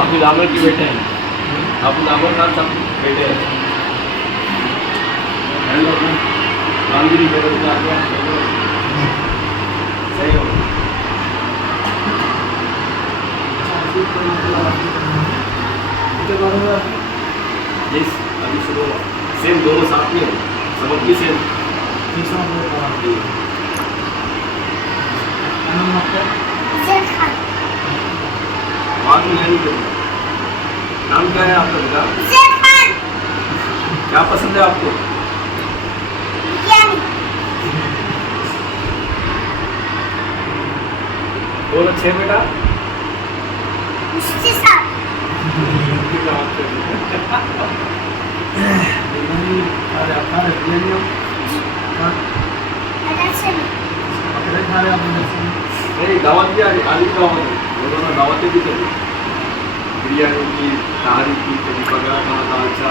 आप दामर की बेटे हैं, आप दामर खान साहब बेटे हैं। हेलो रामगिरी बेटे सही हो यस अभी शुरू हुआ सेम दोनों साथ में हो सबक भी सेम बाद में नहीं करूँगा। नाम क्या है आपका बेटा? क्या पसंद है आपको? बोलो अच्छे बेटा नहीं दावत भी आली दावत दोनों दावतें भी चली बिरयानी की नहारी की कभी बगैर खाना था अच्छा